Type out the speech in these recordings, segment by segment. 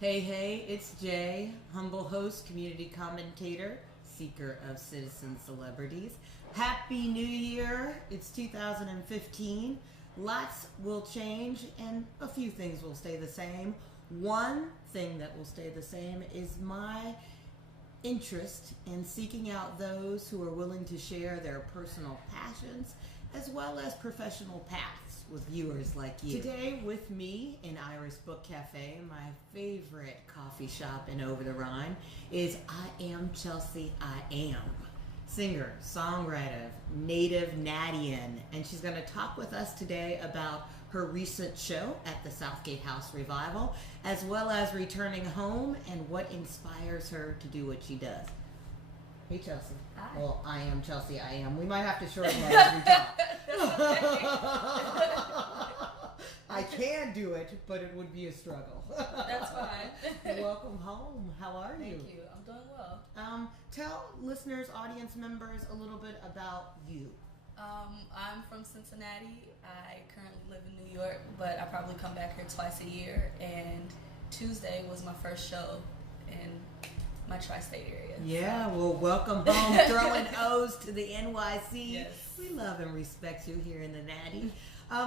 Hey, it's Jay, humble host, community commentator, seeker of citizen celebrities. Happy New Year! It's 2015. Lots will change and a few things will stay the same. One thing that will stay the same is my interest in seeking out those who are willing to share their personal passions as well as professional paths with viewers like you. Today with me in Iris Book Cafe, my favorite coffee shop in Over the Rhine, is iamchelseaiam, singer, songwriter, native Nadian, and she's going to talk with us today about her recent show at the Southgate House Revival, as well as returning home and what inspires her to do what she does. Hey, Chelsea. Hi. Well, I am Chelsea. I am. We might have to shorten that as we talk. I can do it, but it would be a struggle. That's fine. Welcome home. How are you? Thank you. I'm doing well. Tell listeners, audience members, a little bit about you. I'm from Cincinnati. I currently live in New York, but I probably come back here twice a year. And Tuesday was my first show in my tri-state area. Yeah, well, welcome home. Throwing O's to the NYC. Yes. We love and respect you here in the Natty.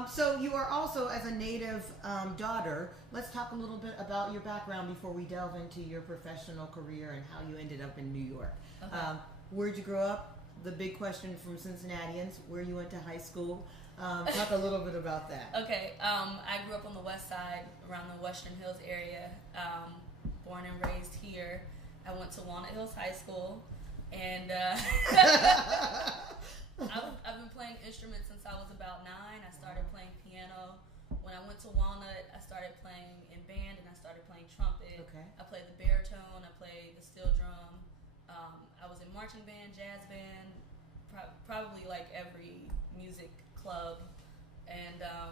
So you are also, as a native daughter, let's talk a little bit about your background before we delve into your professional career and how you ended up in New York. Okay. Where'd you grow up? The big question from Cincinnatians, where you went to high school. Talk a little bit about that. Okay. I grew up on the west side, around the Western Hills area. Born and raised here. I went to Walnut Hills High School, and I've been playing instruments since I was about 9. I started playing piano. When I went to Walnut, I started playing in band, and I started playing trumpet. Okay. I played the baritone. I played the steel drum. I was in marching band, jazz band, probably like every music club, and I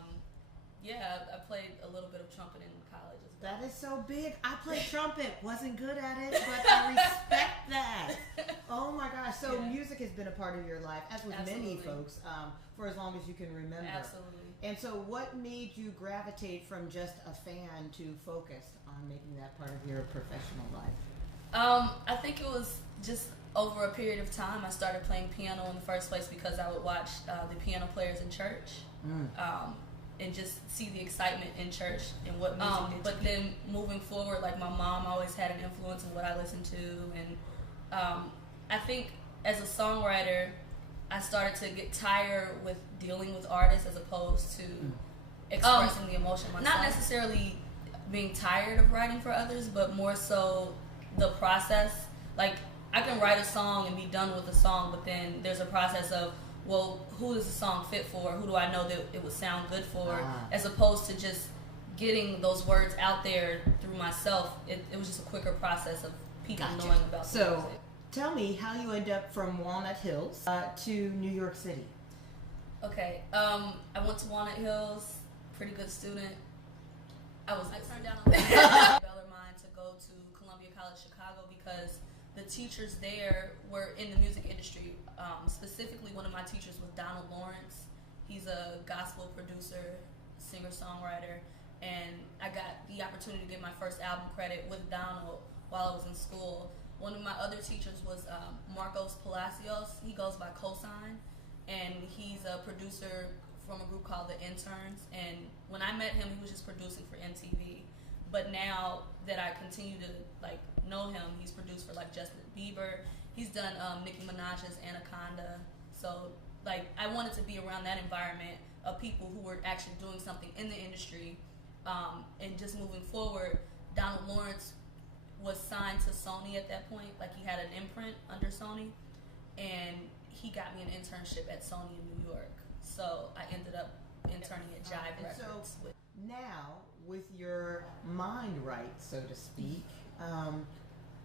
played a little bit of trumpet in college as well. That is so big. I played trumpet. Wasn't good at it, but I respect that. Oh my gosh. So Yeah. music has been a part of your life, as with many Absolutely. folks, for as long as you can remember. Absolutely. And so what made you gravitate from just a fan to focus on making that part of your professional life? I think it was just over a period of time. I started playing piano in the first place because I would watch the piano players in church. And just see the excitement in church and what music did. But then moving forward, like my mom always had an influence in what I listened to, and I think as a songwriter, I started to get tired with dealing with artists as opposed to expressing the emotion myself. Not necessarily being tired of writing for others, but more so the process. Like, I can write a song and be done with the song, but then there's a process of, well, who does the song fit for? Who do I know that it would sound good for? As opposed to just getting those words out there through myself. It was just a quicker process of people knowing about the music. Tell me how you end up from Walnut Hills to New York City. Okay, I went to Walnut Hills, pretty good student. I turned down a Bellarmine to go to Columbia College Chicago because the teachers there were in the music industry. Specifically, one of my teachers was Donald Lawrence. He's a gospel producer, singer-songwriter, and I got the opportunity to get my first album credit with Donald while I was in school. One of my other teachers was Marcos Palacios. He goes by Cosign, and he's a producer from a group called The Interns. And when I met him, he was just producing for MTV. But now that I continue to know him, he's produced for Justin Bieber. He's done Nicki Minaj's Anaconda. So I wanted to be around that environment of people who were actually doing something in the industry. And just moving forward, Donald Lawrence was signed to Sony at that point. He had an imprint under Sony, and he got me an internship at Sony in New York. So I ended up interning at Jive Records. So now, with your mind right, so to speak,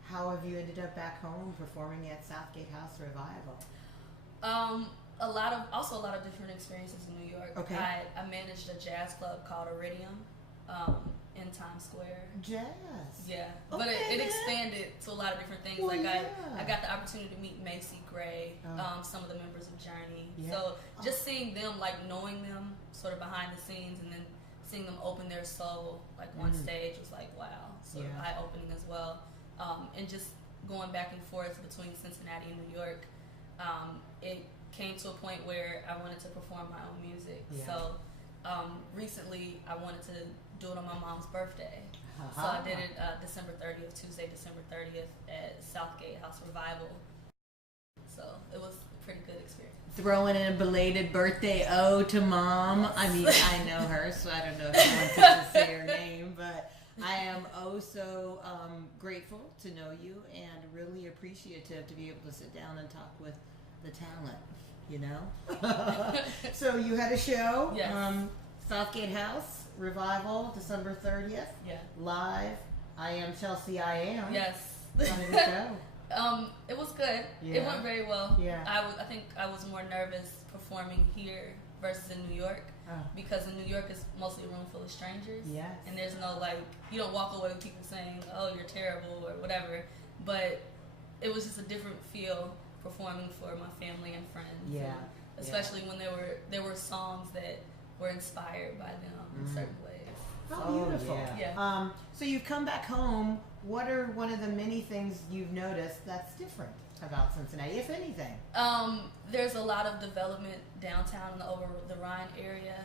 how have you ended up back home performing at Southgate House Revival? A lot of different experiences in New York. Okay. I managed a jazz club called Iridium in Times Square. Jazz. Yeah, Okay, but it then. expanded to a lot of different things. Well, yeah. I got the opportunity to meet Macy Gray, some of the members of Journey. Yeah. So just seeing them, knowing them sort of behind the scenes, and then seeing them open their soul like on stage was like wow, so eye-opening as well. And just going back and forth between Cincinnati and New York, it came to a point where I wanted to perform my own music. So recently I wanted to do it on my mom's birthday. So I did it December 30th, Tuesday, December 30th at Southgate House Revival. So it was a pretty good experience. Throwing in a belated birthday ode to Mom. I mean, I know her, so I don't know if I want to say her name, but I am so grateful to know you and really appreciative to be able to sit down and talk with the talent, you know? So you had a show, Southgate House Revival, December 30th. Yeah. Live, I Am Chelsea, I Am. Yes. How did it go? It was good. Yeah. It went very well. Yeah. I think I was more nervous performing here versus in New York because in New York it's mostly a room full of strangers. Yes. And there's no you don't walk away with people saying, "Oh, you're terrible" or whatever. But it was just a different feel performing for my family and friends. Yeah. And especially when there were songs that were inspired by them in certain ways. Oh, beautiful. Yeah. So you've come back home. What are one of the many things you've noticed that's different about Cincinnati, if anything? There's a lot of development downtown in the over the Rhine area.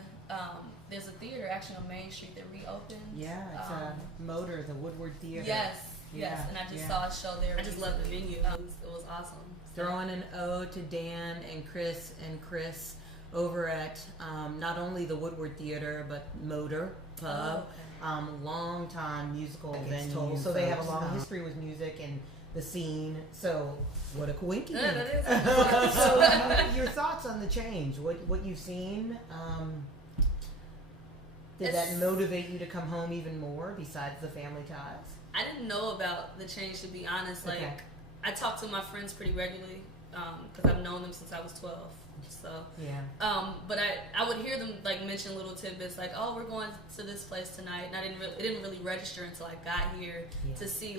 There's a theater actually on Main Street that reopened. Yeah, it's a Motor, the Woodward Theater. Yes, and I just saw a show there. I just love the venue. It was awesome. Throwing an ode to Dan and Chris over at not only the Woodward Theater, but Motor Pub. Long time musical venue. So they have a long history with music and the scene. So what a coincidence. Yeah, that is. So your thoughts on the change? What you've seen? Did that motivate you to come home even more besides the family ties? I didn't know about the change, to be honest. I talk to my friends pretty regularly because I've known them since I was 12. So but I would hear them mention little tidbits oh, we're going to this place tonight, and it didn't really register until I got here to see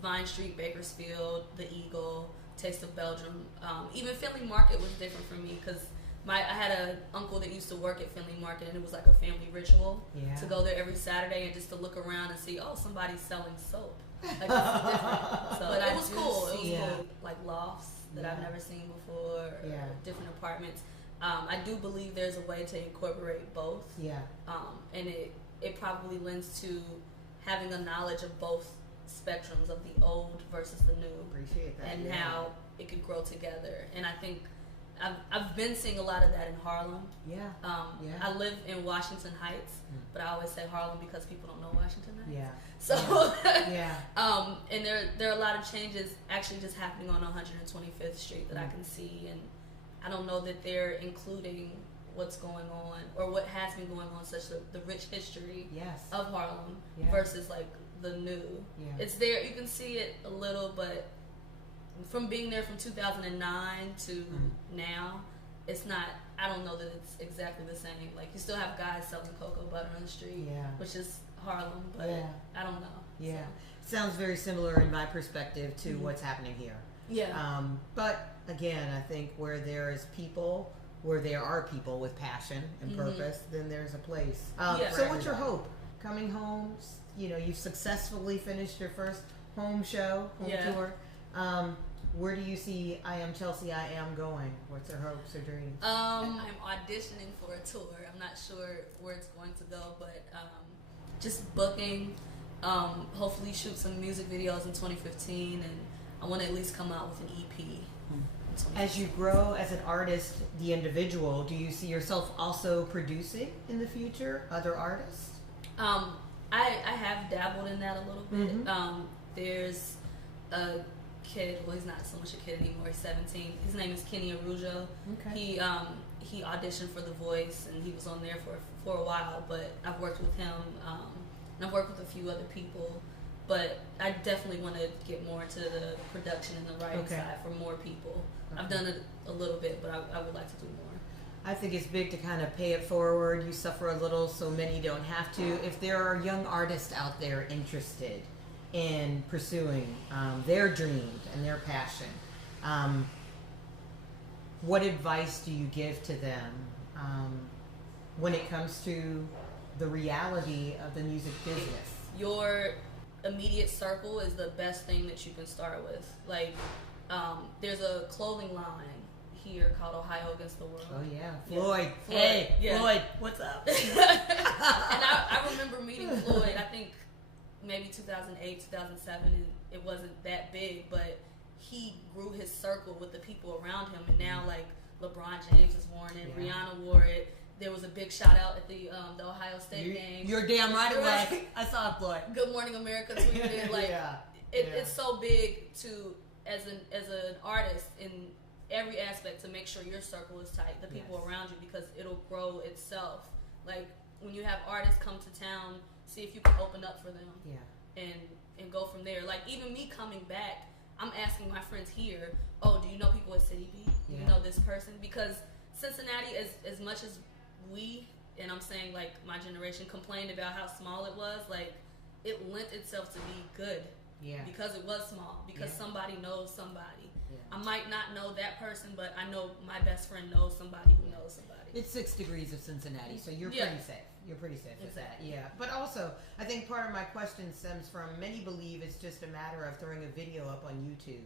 Vine Street, Bakersfield, the Eagle, Taste of Belgium. Even Finley Market was different for me because I had an uncle that used to work at Finley Market, and it was like a family ritual to go there every Saturday and just to look around and see, oh, somebody's selling soap. This is different. So it was cool. It was cool. Lofts that I've never seen before, or different apartments. I do believe there's a way to incorporate both. And it probably lends to having a knowledge of both spectrums of the old versus the new. Appreciate that. And how it could grow together. And I think I've been seeing a lot of that in Harlem. I live in Washington Heights, but I always say Harlem because people don't know Washington Heights. So, and there are a lot of changes actually just happening on 125th Street that I can see, and I don't know that they're including what's going on or what has been going on, such the rich history of Harlem versus the new. It's there, you can see it a little, but from being there from 2009 to now, it's not. I don't know that it's exactly the same. You still have guys selling cocoa butter on the street, which is Harlem, but I don't know. Sounds very similar in my perspective to what's happening here. But again, I think where there are people with passion and purpose, then there's a place. So what's your hope? Coming home, you've successfully finished your first home tour. Where do you see I Am Chelsea, I Am going? What's your hopes or dreams? I'm auditioning for a tour. I'm not sure where it's going to go, but just booking. Hopefully shoot some music videos in 2015, and I want to at least come out with an EP. As you grow as an artist, the individual, do you see yourself also producing in the future other artists? I have dabbled in that a little bit. There's a kid, well, he's not so much a kid anymore, he's 17. His name is Kenny Arujo. He auditioned for The Voice, and he was on there for a while, but I've worked with him, and I've worked with a few other people, but I definitely want to get more into the production and the writing side for more people. I've done it a little bit, but I would like to do more. I think it's big to kind of pay it forward. You suffer a little so many don't have to. If there are young artists out there interested in pursuing their dreams and their passion, what advice do you give to them when it comes to the reality of the music business. Your immediate circle is the best thing that you can start with. Like, there's a clothing line here called Ohio Against the World. Oh yeah, Floyd. Yeah. Hey, yeah. Floyd, what's up? And I remember meeting Floyd, I think maybe 2008, 2007, and it wasn't that big, but he grew his circle with the people around him, and now like LeBron James is wearing it, Yeah. Rihanna wore it. There was a big shout out at the Ohio State game. You're damn right it was. I saw it, Floyd. Good Morning America tweeted it. Like, it's so big to as an artist in every aspect to make sure your circle is tight, the people around you, because it'll grow itself. Like when you have artists come to town, see if you can open up for them. And go from there. Like even me coming back, I'm asking my friends here, oh, do you know people at City Beat? Do you know this person? Because Cincinnati, as much as we, and I'm saying like my generation, complained about how small it was, like it lent itself to be good. Yeah. Because it was small. Because somebody knows somebody. Yeah. I might not know that person, but I know my best friend knows somebody who knows somebody. It's 6 degrees of Cincinnati, so you're pretty safe. You're pretty safe with that, yeah. But also, I think part of my question stems from many believe it's just a matter of throwing a video up on YouTube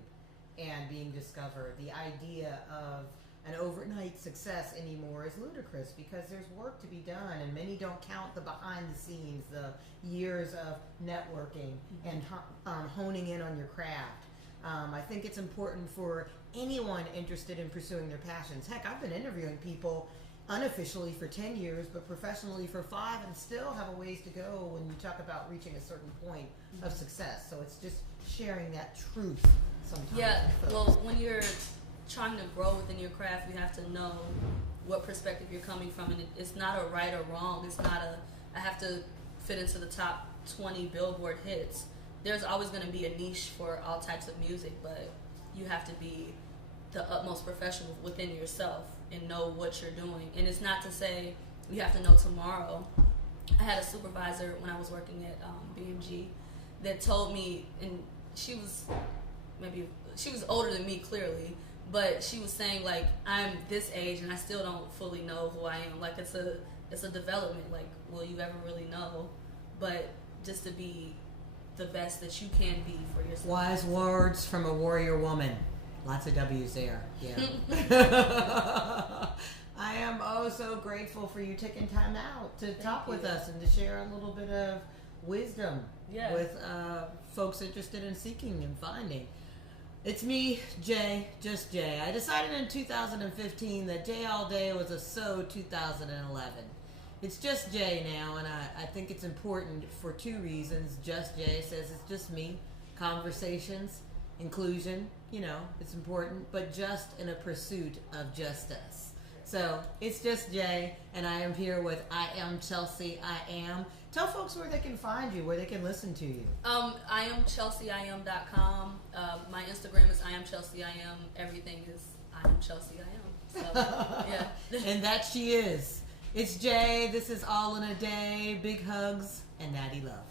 and being discovered. The idea of an overnight success anymore is ludicrous because there's work to be done, and many don't count the behind the scenes, the years of networking and honing in on your craft. I think it's important for anyone interested in pursuing their passions. Heck, I've been interviewing people unofficially for 10 years, but professionally for 5, and still have a ways to go when you talk about reaching a certain point of success. So it's just sharing that truth sometimes. Yeah, well, when you're trying to grow within your craft, you have to know what perspective you're coming from, and it's not a right or wrong. It's not I have to fit into the top 20 Billboard hits. There's always going to be a niche for all types of music, but you have to be the utmost professional within yourself and know what you're doing. And it's not to say you have to know tomorrow. I had a supervisor when I was working at BMG that told me, and she was older than me clearly, but she was saying like, I'm this age and I still don't fully know who I am. Like it's a development. Like, will you ever really know? But just to be the best that you can be for yourself. Wise words from a warrior woman. Lots of W's there. Yeah. I am so grateful for you taking time out to talk with us and to share a little bit of wisdom with folks interested in seeking and finding. It's me, Jay, just Jay. I decided in 2015 that Jay All Day was a so 2011. It's just Jay now, and I think it's important for 2 reasons. Just Jay says it's just me, conversations, inclusion, it's important, but just in a pursuit of just us. So it's just Jay, and I am here with I Am Chelsea, I Am. Tell folks where they can find you, where they can listen to you. iamchelseaiam.com. My Instagram is iamchelseaiam. Everything is iamchelseaiam. So, yeah. And that she is. It's Jay. This is All in a Day. Big hugs and natty love.